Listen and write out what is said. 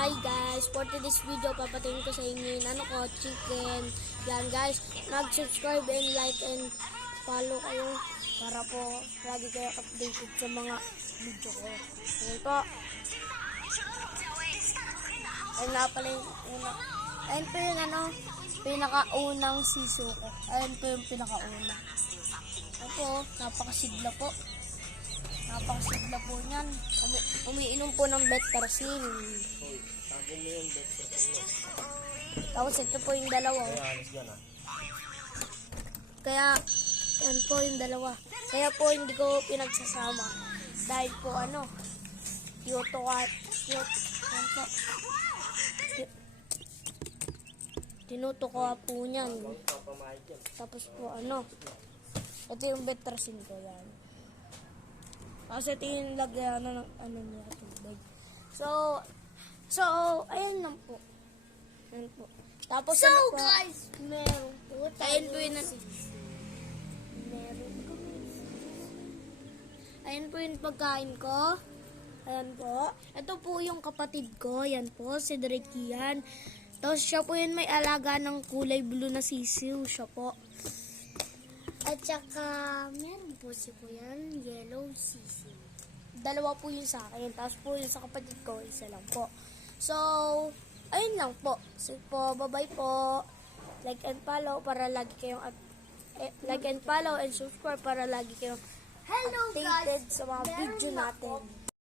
Hi guys, for today's video, papatingin ko sa inyo yung chicken. Yan guys, mag-subscribe and like and follow kayo para po lagi kayo updated sa mga video ko. Ayan po. Ayan na pala yung una. Ayan po yung pinakaunang siso ko. Ayan po yung pinakauna. Ayan po, napakasigla po. Napakasigla po niyan. Umiinom po ng Betarsin. Tapos ito po yung dalawa. Kaya, yan po yung dalawa. Kaya po hindi ko pinagsasama. Dahil po tinutukoy po niyan. Tapos po ito yung Betarsin ko yan. Kasi ito yung lagyan ng niya, tubig. So, ayan lang po. Ayan po. Tapos guys, meron po. Ayan po yun. Meron po. Ayan po yung pagkain ko. Ayan po. Ito po yung kapatid ko. Ayan po, si Drake yan. Tapos siya po yun may alaga ng kulay blue na sisiw. Siya po. At saka, meron po si Kuyan, yellow sisiw. Dalawa po yun sa akin. Tapos po yun sa kapatid ko, isa lang po. So, ayun lang po. So po, bye-bye po. Like and follow para lagi kayong like and follow and subscribe para lagi kayong updated sa mga video natin.